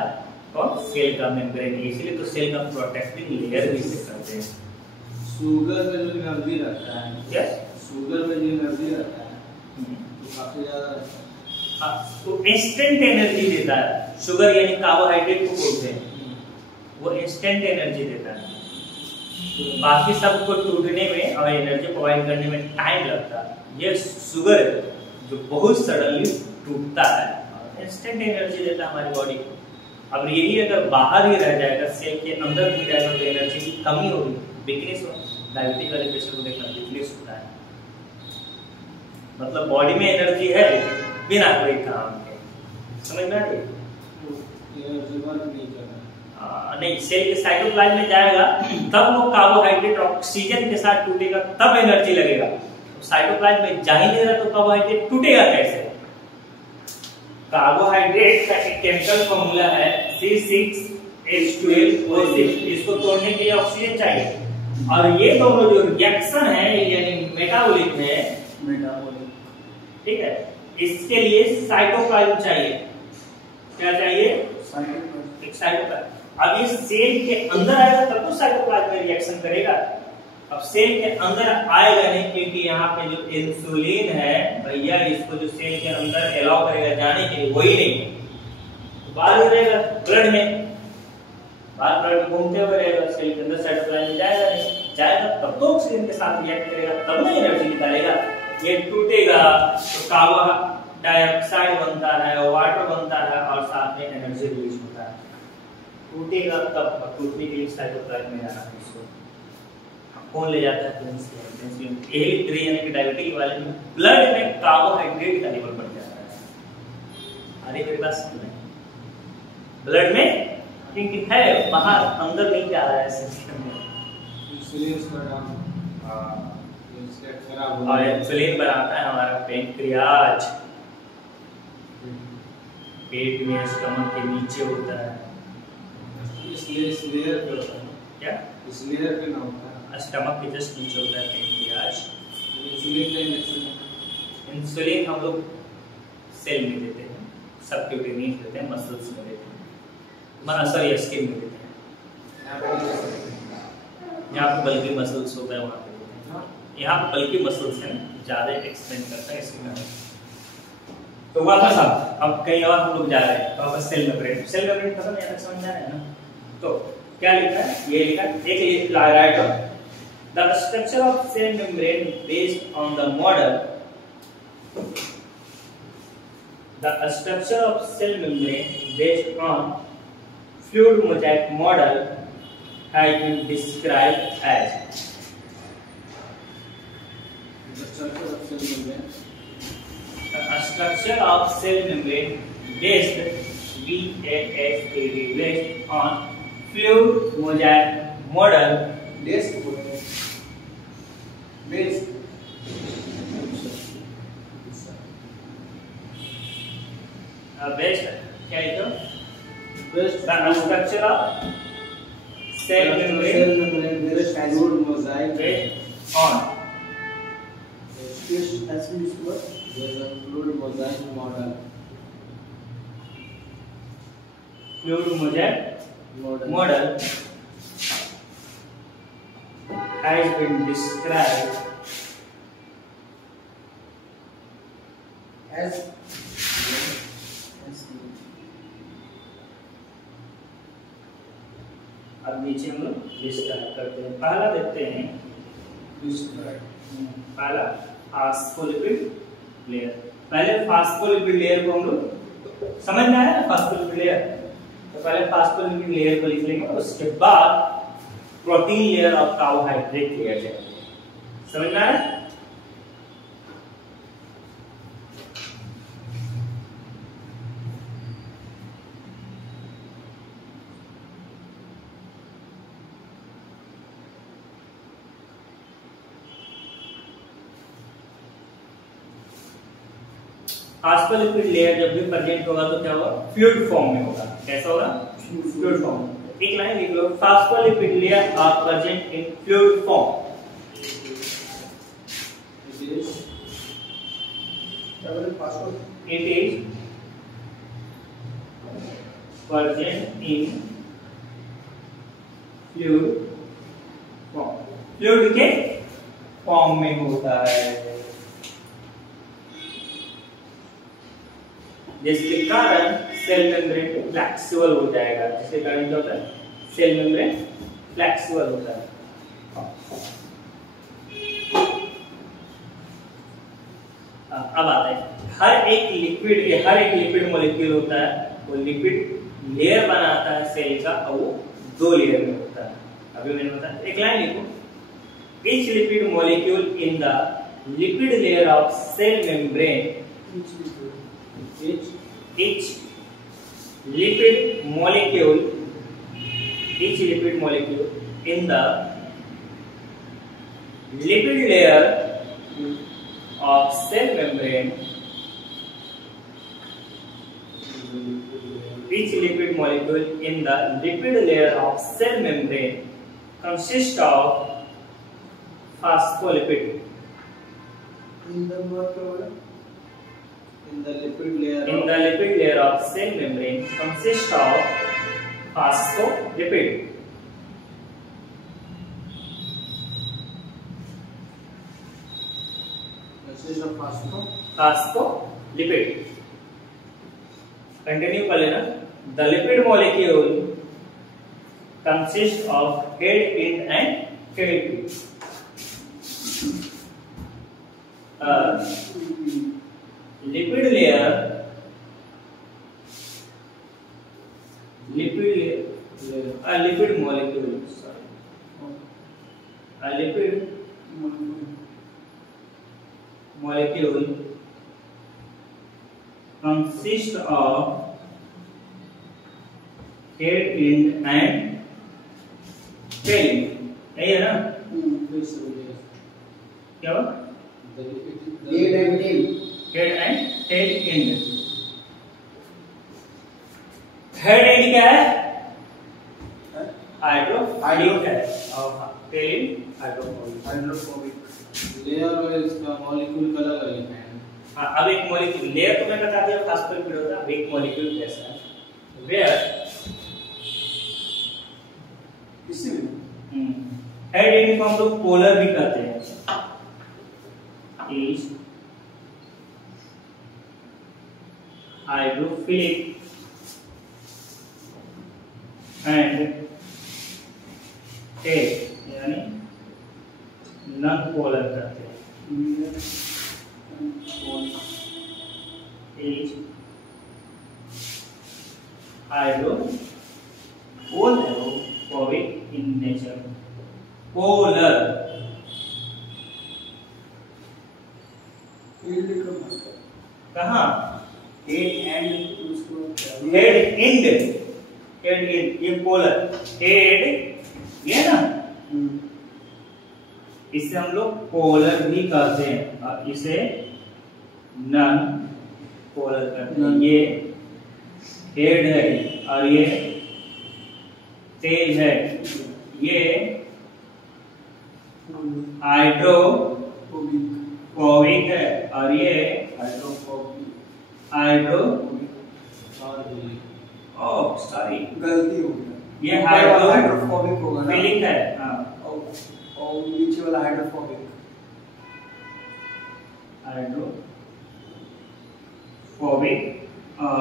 कौन? सेल का मेम्ब्रेन। इसलिए तो सेल का प्रोटेक्टिव लेयर भी से करते हैं। शुगर में जो एनर्जी रहता है, क्या शुगर में जो एनर्जी रहता है तो काफी ज्यादा रहता है। तो इंस्टेंट एनर्जी देता है। शुगर यानी कार्बोहाइड्रेट को बोलते हैं, वो इंस्टेंट एनर्जी देता है। बाकी सबको टूटने में और एनर्जी प्रोवाइड करने में टाइम लगता है। ये शुगर जो बहुत सडनली टूटता है और इंस्टेंट एनर्जी देता है हमारी बॉडी को। अब यही अगर बाहर ही रह जाएगा, सेल के अंदर भी जाएगा तो एनर्जी की कमी होगी, वीकनेस होगी। डायबिटीज वाले पेशेंट को देखना वीकनेस होता है, मतलब बॉडी में एनर्जी है बिना कोई काम के। समझ में आ रही है? एनर्जी वर्क नहीं कर रहा। नहीं, सेल के साइटोप्लाज्म में जाएगा तब वो कार्बोहाइड्रेट ऑक्सीजन के साथ टूटेगा तब एनर्जी लगेगा। साइटोप्लाज्म में जा ही नहीं रहा तो कार्बोहाइड्रेट टूटेगा कैसे? कार्बोहाइड्रेट का एक केमिकल फॉर्मूला है C6H12O6। इसको तोड़ने के लिए ऑक्सीजन चाहिए और ये दोनों जो रिएक्शन है यानी मेटाबॉलिक है, ठीक है, इसके लिए साइटोप्लाज्म चाहिए। क्या चाहिए? साइटोप्लाज्म। अब ये सेल के अंदर आएगा तब तो साइटोप्लाज्म में रिएक्शन करेगा। अब सेल के अंदर आएगा नहीं क्योंकि यहाँ पे जो इंसुलिन है भैया इसको जो सेल के अंदर अलाउ करेगा जाने के लिए वही नहीं, तो बाहर ही रहेगा ब्लड में, बाहर ब्लड में घूमते हुए रहेगा, सेल के अंदर साइटोप्लाज्म में जाएगा नहीं। जाएगा तब तो ऑक्सीजन के साथ रिएक्ट करेगा तब ना एनर्जी निकालेगा। ये टूटेगा तो कार्बन डाइऑक्साइड बनता है, वाटर बनता है और साथ में एनर्जी रिलीज होता है। टूटेगा तब, टूटने के लिए साइटोप्लाज्म में जाना है। इसको कौन ले जाता है? इंसुलिन। यही यानी कि डायबिटीज वाले में ब्लड में कार्बोहाइड्रेट का लेवल बढ़ जाता है। अरे मेरी बात समझ में? ब्लड में क्योंकि है बाहर, अंदर नहीं जा रहा है सिस्टम में। और इंसुलिन बनाता है हमारा पेनक्रियाज, पेट में स्टमक के नीचे होता है। इसलिए इस लेयर पे होता है। क्या इस लेयर पे ना होता है, स्टमक के जस्ट नीचे होता है पेनक्रियाज। इंसुलिन का इंजेक्शन। इंसुलिन हम लोग सेल में देते हैं, सबक्यूटेनियस देते हैं, मसल्स में देते हैं, माना सॉरी स्किन में देते हैं। यहाँ पे बल्कि मसल्स होता है वहाँ पे देते हैं, यहाँ पे बल्कि मसल्स है ज्यादा एक्सप्लेन करता है इसके बारे में। तो वापस अब कहीं और हम लोग जा रहे हैं, वापस सेल मेम्ब्रेन। सेल मेम्ब्रेन खत्म यहाँ तक समझ में आया है ना? तो क्या लिखा है, ये लिखा है, एक write the structure of cell membrane based on the model, the structure of cell membrane based on fluid mosaic model has been described as The structure of cell membrane. a structure of cell membrane based based on fluid mosaic model desk बोलते हैं, base based क्या है तो Based the structure of cell membrane based fluid mosaic based on ऐसे भी इसको based on fluid mosaic model. fluid mosaic model has been described as अब नीचे हम लोग डिस्क्राइब करते हैं। पहला देखते हैं, पहला फास्फोलिपिड लेयर। पहले फास्फोलिपिड लेयर को हम लोग समझ में आया ना, फास्फोलिपिड लेयर। तो पहले फास्फोलिपिड लेयर को लिख लेंगे, उसके बाद प्रोटीन लेयर ऑफ कार्बोहाइड्रेट लिया जाएगा। समझ में आया? फास्फोलिपिड लेयर जब भी प्रेजेंट होगा तो क्या होगा, फ्लूइड फॉर्म में होगा। कैसा होगा, फ्लूइड फॉर्म। एक लाइन लिख लो, phospholipid layer are present in fluid form. It is present in fluid form। Fluid के फॉर्म में होता है, जिसके कारण सेल मेम्ब्रेन फ्लेक्सिबल हो जाएगा। जिसके कारण क्या होता है, सेल मेम्ब्रेन फ्लेक्सिबल होता है। अब आते हैं, हर एक लिपिड मॉलिक्यूल होता है, वो लिपिड लेयर बनाता है सेल का, और वो दो लेयर में होता है। अभी मैंने बताया, एक लाइन लिखो, each lipid molecule in the lipid layer of cell membrane, each lipid molecule in the lipid layer of cell membrane, each lipid molecule in the lipid layer of cell membrane consists of phospholipid। in the what? In the lipid layer. In the lipid layer of cell membrane consists of phospholipid। Consists of phospholipid। Continue कर लेना। The lipid molecule consists of head, end and tail tube। Lipid layer lipid molecule lipid molecule consist of head, and and tail. यही है ना, क्या हुआ, head and tail। Head and tail and. Head and क्या है, hydrophilic है और Tallinn hydrophobic. Hydrophobic. Layer में इसका मॉलिक्यूल कलर अलग है। हाँ, अब एक मॉलिक्यूल लेयर तो मैं बता दिया फास्फोलिपिड होता है, अब एक मॉलिक्यूल कैसा है वेयर इसी में हेड एंड को हम लोग पोलर भी कहते हैं, इज हाइड्रोफिलिक एंड टेल यानी नॉन पोलर कहते हैं, is hydrophobic in nature. Polar कहाँ हेड एंड ये पोलर हेड ये ना, इसे हम लोग पोलर भी कहते हैं और इसे नॉन पोलर कहते हैं। ये हेड है और ये टेल है, ये हाइड्रोफोबिक है और ये सॉरी गलती हो गया, ये हाइड्रोफोबिक होगा ना, फीलिंग है। हाँ, और नीचे वाला हाइड्रोफोबिक और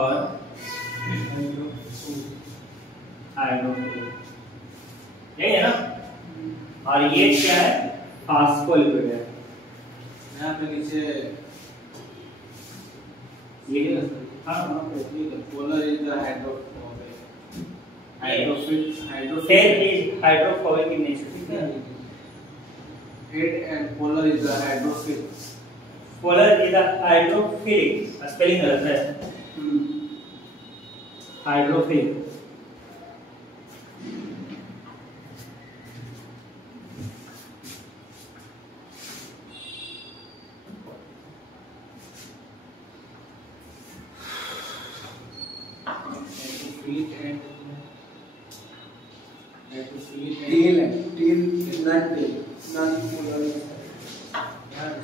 हाइड्रोफोबिक यही है ना। और ये क्या है फास्फोलिपिड है, यहाँ पे नीचे ये हाँ polar is the hydrophobic tail is hydrophobic in nature, ठीक है। Head and polar is the hydrophilic. Polar is the hydrophilic, spelling गलत है, हाइड्रोफिलिक।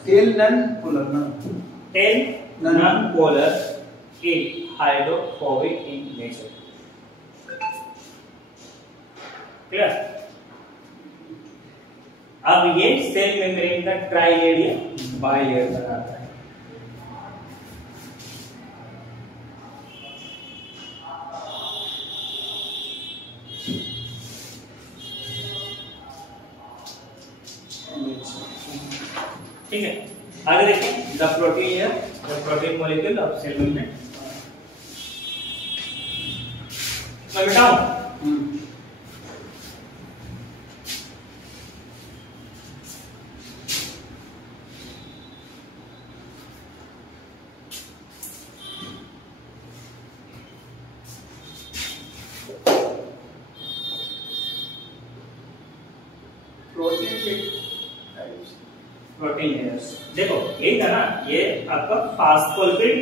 टेल नॉन पोलर ना, tail non polar is hydrophobic in nature, clear. अब ये cell membrane का ट्राइलेड या bilayer बनाता है। ठीक है, आगे देखिए द प्रोटीन है, the protein molecule of cell membrane. मैं बताऊं प्रोटीन लेयर्स, देखो यही था ना, ये आपका फास्फोलिपिड,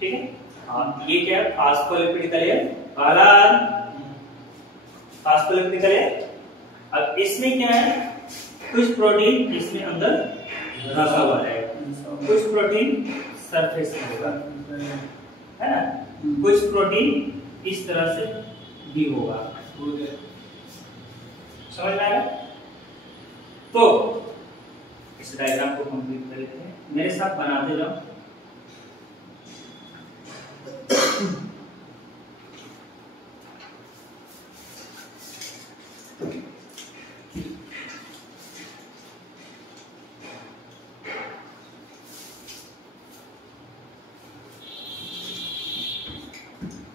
ठीक है। हाँ, ये क्या है फास्फोलिपिड का लेयर, फास्फोलिपिड का लेयर। अब इसमें क्या है, कुछ प्रोटीन इसमें अंदर रखा हुआ है, कुछ प्रोटीन सरफेस में होगा, है ना, कुछ प्रोटीन इस तरह से भी होगा, समझ में आया। तो इस डायग्राम को कंप्लीट कर लेते हैं, मेरे साथ बनाते जाओ।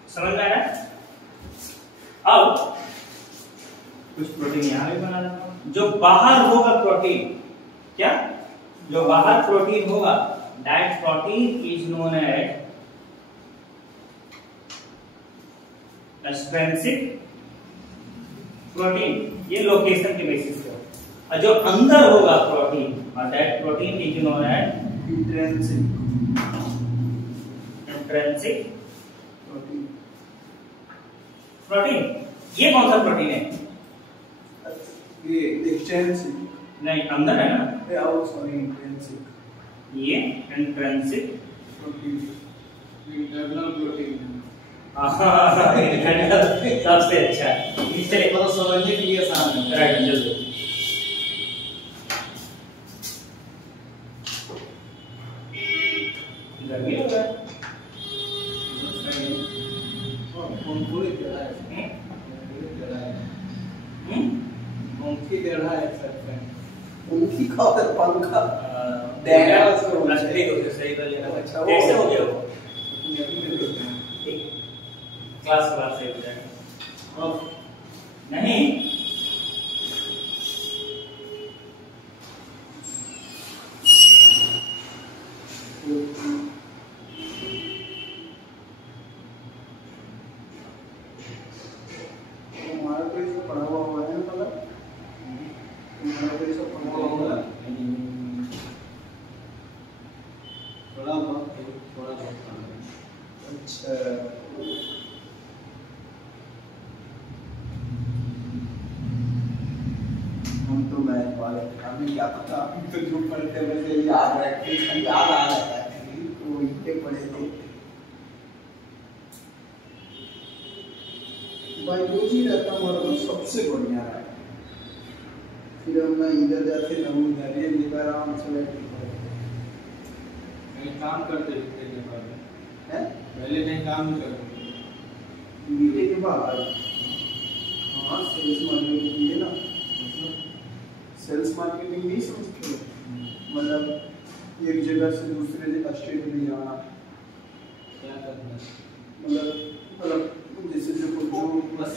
समझ में आया। अब कुछ प्रोटीन यहां भी बना देता हूं, जो बाहर होगा प्रोटीन, क्या जो बाहर प्रोटीन होगा, that protein is known as extrinsic protein, ये लोकेशन के बेसिस पे। और जो अंदर होगा प्रोटीन, और that protein is known as intrinsic protein. ये कौन सा प्रोटीन है? ये एक्सटेंसिव नहीं, अंदर है ना, सॉरी इंट्रिंसिक, ये इंट्रिंसिक प्रोटीन, इंटरनल प्रोटीन सबसे अच्छा है। चलिए मतलब समझने के लिए आसान है। राइट, जल्दी गर्मी हो रहा है। पूरी टेढ़ा है, पूरी टेढ़ा है, पंखी टेढ़ा है सर पे। उनकी का पंखा टेढ़ा उसको ठीक हो गया, सही कर लेना। अच्छा, कैसे हो गया वो? नहीं क्लास के बाद सही हो जाएगा। नहीं हमारा तो ये पढ़ा हुआ है ना, पता हमारा तो ये सब पढ़ा हुआ होगा। थोड़ा बहुत अच्छा, हम तो मैथ वाले हमें क्या पता, हम तो जो पढ़ते वैसे याद रखते, याद आ जाता है तो इतने पढ़े थे। बायोलॉजी रहता हमारा तो सबसे बढ़िया है। फिर हम ना इधर जाते ना उधर, ये निकाल आराम से बैठे नहीं काम करते थे पहले, हैं पहले नहीं काम नहीं करते। बीटे के बाद। हाँ, सेल्स मार्केटिंग ये ना, सेल्स मार्केटिंग नहीं समझते हो? मतलब एक जगह से दूसरे स्टेट में जाना, क्या करना है? मतलब जैसे जो बस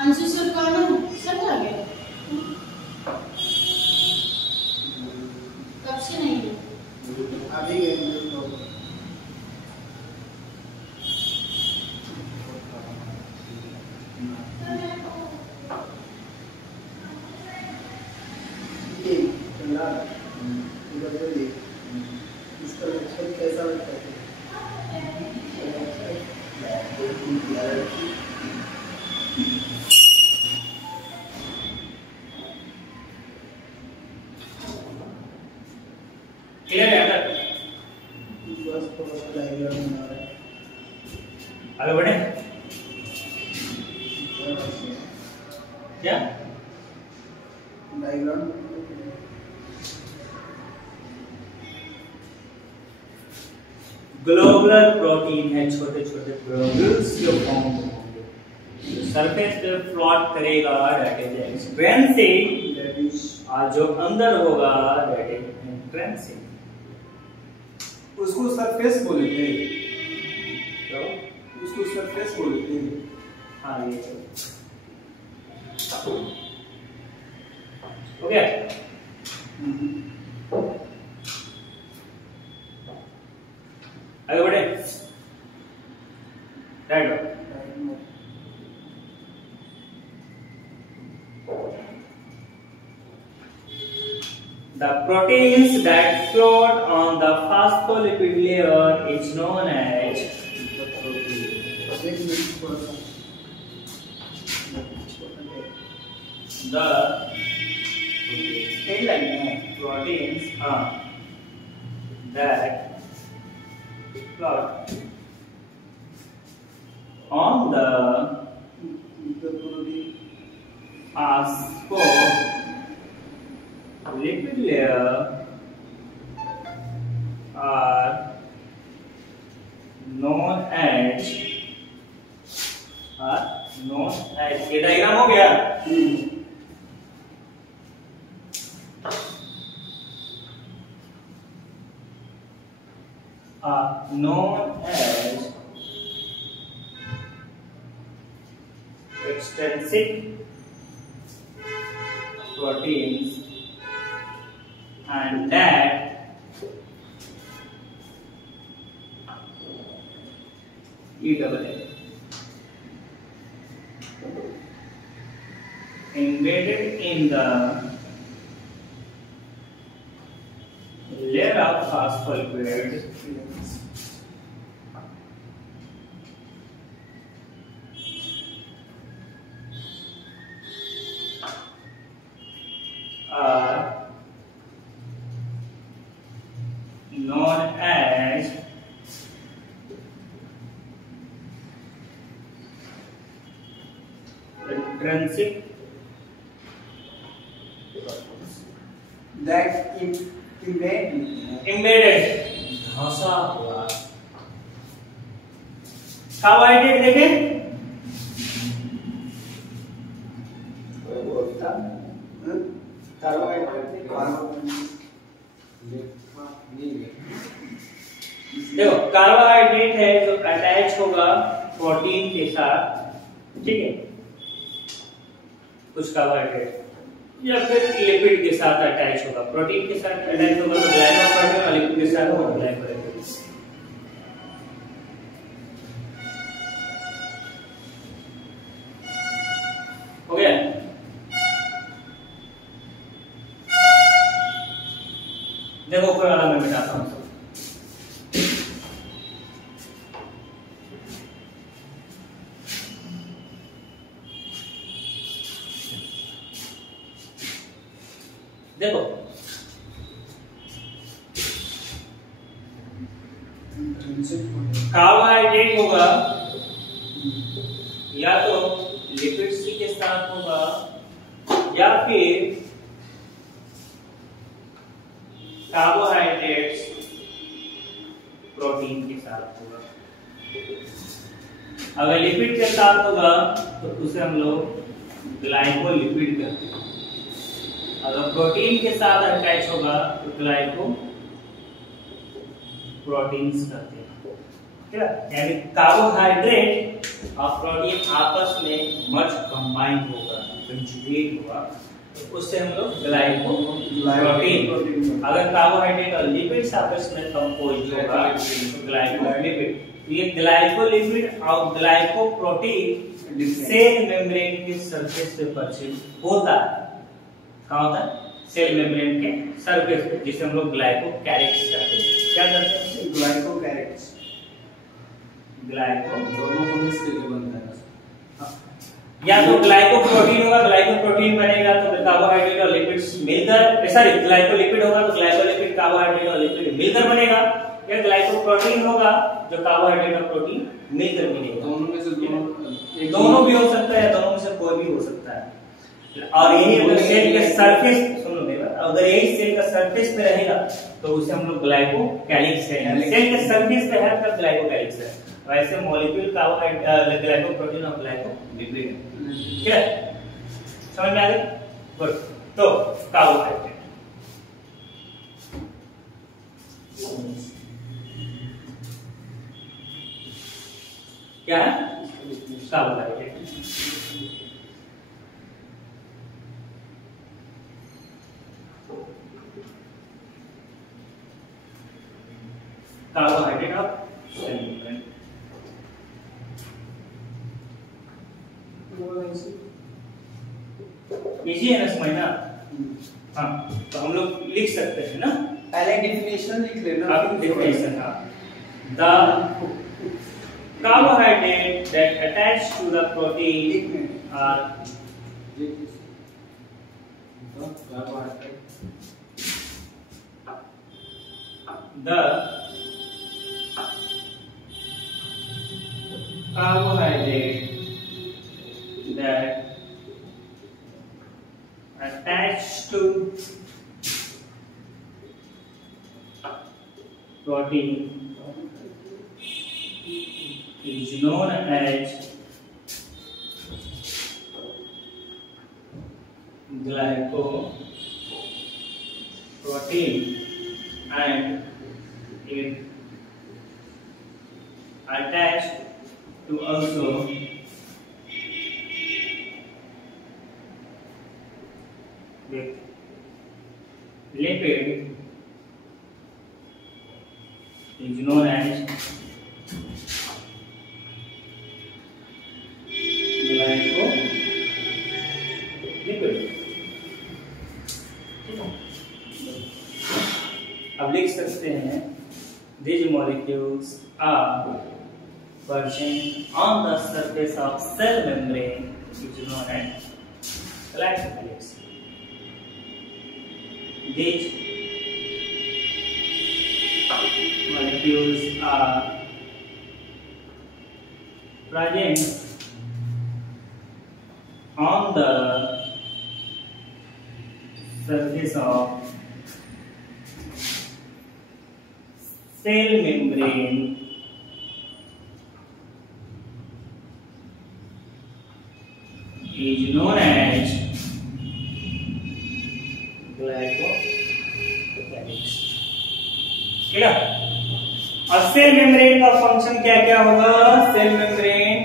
अंशु सर का ना सब आ गया, कब से नहीं है? अभी गए लोग। ये चला इधर ये इसका लक्षण कैसा लगता है? क्लियर है अगर बस थोड़ा सा डायग्राम बना रहा है। आगे बढ़े क्या? डायग्राम ग्लोबुलर प्रोटीन है, छोटे छोटे ग्लोब्यूल्स जो फॉर्म होंगे, सरफेस पे फ्लोट करेगा, that is extrinsic, that is और जो अंदर होगा दैट इज इंट्रिंसिक। उसको सरफेस बोले थे, तो उसको सरफेस बोले थे। हाँ ये हो गया। आगे बढ़े, right. The proteins that float on the phospholipid layer is known as the proteins that float on the phospholipid layer are known as ये डायग्राम हो गया। Known as extrinsic proteins, and that EAA, embedded in the layer of phospholipid are known as intrinsic that embedded धंसा हुआ carbohydrate देखें देखो carbohydrate है जो attach होगा protein के साथ, ठीक है, कुछ कार्बोहाइड्रेट या फिर लिपिड के साथ अटैच होगा, प्रोटीन के साथ अटैच होगा तो ग्लाइकोप्रोटीन और लिपिड के साथ होगा ग्लाइकोलिपिड। हो गया? देखो ऊपर वाला मैं मिटाता हूं। देखो कार्बोहाइड्रेट होगा या तो लिपिड सी के साथ होगा या फिर कार्बोहाइड्रेट्स प्रोटीन के साथ होगा। अगर लिपिड के साथ होगा तो उसे हम लोग ग्लाइकोलिपिड कहते हैं, अगर प्रोटीन के साथ अटैच होगा तो ग्लाइको प्रोटीन्स कहते हैं, ठीक है। यानी कार्बोहाइड्रेट और प्रोटीन आपस में मर्ज कंबाइन होगा, कंजुगेट होगा, तो उससे हम लोग ग्लाइको प्रोटीन। अगर कार्बोहाइड्रेट और लिपिड आपस में कंपोज होगा तो ग्लाइकोलिपिड। ये ग्लाइकोलिपिड और ग्लाइकोप्रोटीन सेल मेम्ब्रेन के सरफेस पे परचेज होता है। कहाँ होता है? सेल मेम्ब्रेन के सरफेस पे, जिसे हम लोग ग्लाइकोकैरिक्स कहते हैं। क्या कहते हैं? ग्लाइकोकैरिक्स। ग्लाइको दोनों को मिक्स करके बनता है। या तो ग्लाइकोप्रोटीन होगा, ग्लाइकोप्रोटीन बनेगा तो कार्बोहाइड्रेट और लिपिड्स मिलकर, सॉरी ग्लाइकोलिपिड होगा तो ग्लाइकोलिपिड कार्बोहाइड्रेट और लिपिड मिलकर बनेगा, या ग्लाइकोप्रोटीन होगा जो कार्बोहाइड्रेट और प्रोटीन मिलकर बनेगा। दोनों में से दोनों भी हो सकता है, दोनों में से कोई भी हो सकता है। और यही अगर सेल के सरफेस, सुनो मेरा, अगर यही सेल का सरफेस पे रहेगा तो उसे हम लोग ग्लाइकोकैलिक्स कहेंगे। सेल के सरफेस पे है तब ग्लाइकोकैलिक्स है। वैसे मॉलिक्यूल कार्बोहाइड्रेट, ग्लाइकोप्रोटीन और ग्लाइकोलिपिड, ठीक है, समझ में आ गया? गुड। तो कार्बोहाइड्रेट क्या है? Carbohydrate carbohydrate of cell membrane. Easy है ना समझना? हाँ, तो हम लोग लिख सकते हैं ना, पहले डेफिनेशन लिख लेना। अब डेफिनेशन। हाँ, the carbohydrate that attach to the protein are the carbohydrate that attach to protein is known as glycoprotein, and it attached to also with lipid is known as अब लिख सकते हैं these molecules are present on the surface of cell membrane which is known as galactose. These molecules are present on the surface of cell membrane is known as glycolytics. Clear? और cell membrane का function क्या क्या होगा? Cell membrane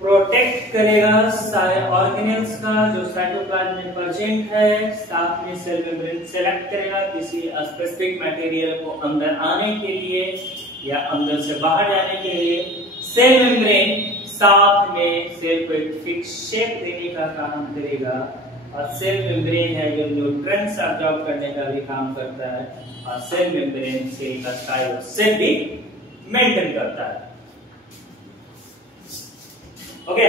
protect करेगा सारे organelles का जो cytoplasm में प्रेजेंट है, साथ में सेल मेम्ब्रेन सेलेक्ट करेगा किसी स्पेसिफिक मटेरियल को अंदर आने के लिए या अंदर से बाहर जाने के लिए। सेल मेम्ब्रेन साथ में सेल को एक फिक्स शेप देने का काम करेगा और सेल मेम्ब्रेन है जो न्यूट्रिएंट्स अब्सॉर्ब करने का भी काम करता है और सेल मेम्ब्रेन सेल का साइज और शेप भी मेंटेन करता है। ओके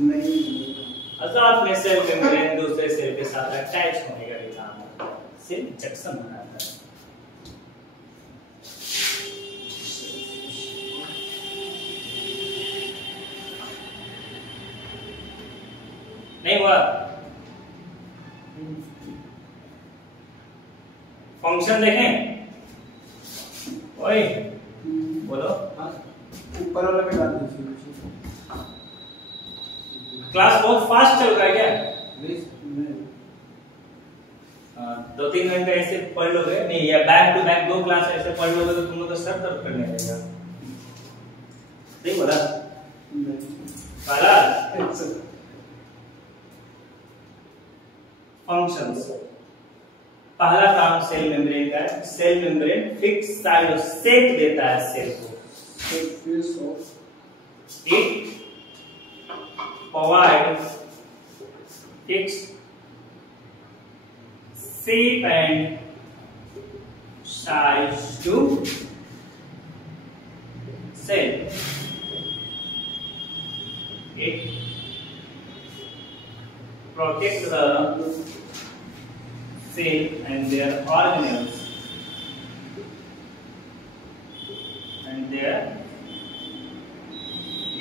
नहीं साथ में सेल मेम्ब्रेन दूसरे सेल के साथ अटैच होने का भी काम करता है, सेल जंक्शन बनाता है। नहीं हुआ? फंक्शन देखें। ओए बोलो। ऊपर वाला में डाल दीजिए। क्लास बहुत फास्ट चल रहा है क्या? नहीं 2-3 घंटे ऐसे पढ़ लोगे नहीं या बैक टू बैक 2 क्लास ऐसे पढ़ लोगे तो तुम लोग का सर दर्द करने लगेगा। सही बोला? फंक्शंस। पहला काम सेल मेम्ब्रेन का है, सेल मेम्ब्रेन फिक्स साइज और शेप देता है सेल को। It provides fixed shape and size to cell. It protects the cell and their organelles and their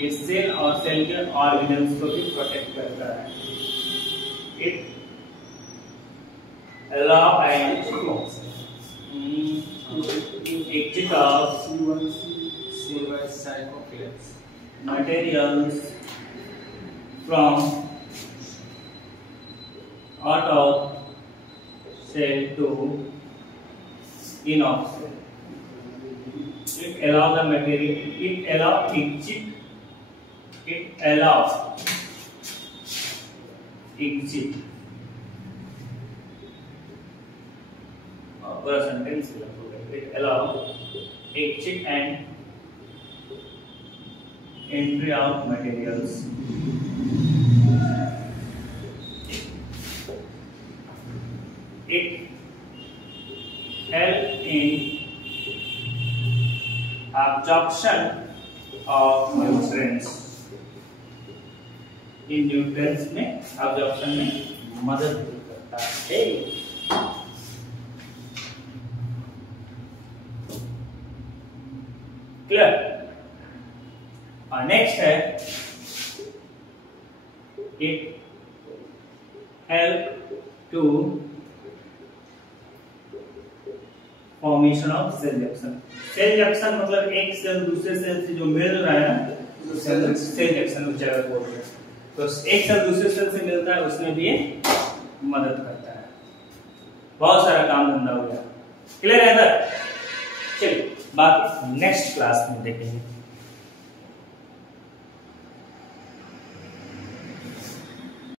इस सेल और सेल के ऑर्गेनल्स को भी प्रोटेक्ट करता है। It allow and exit of materials from out of cell to in of cell. It allow the material. It allow exit. It allows exit. पूरा sentence लगेगा। It allows exit and entry of materials. It helps in absorption of nutrients. इन nutrients में absorption में मदद करता है। Clear? और next है it help to formation of cell junction. Cell junction मतलब एक सेल दूसरे सेल से जो मिल रहा है ना, सेल जंक्शन उस जगह बोलते हैं। तो एक सेल दूसरे सेल से मिलता है, उसमें भी मदद करता है। बहुत सारा काम धंधा हो गया। क्लियर है? चलिए बाकी नेक्स्ट क्लास में देखेंगे।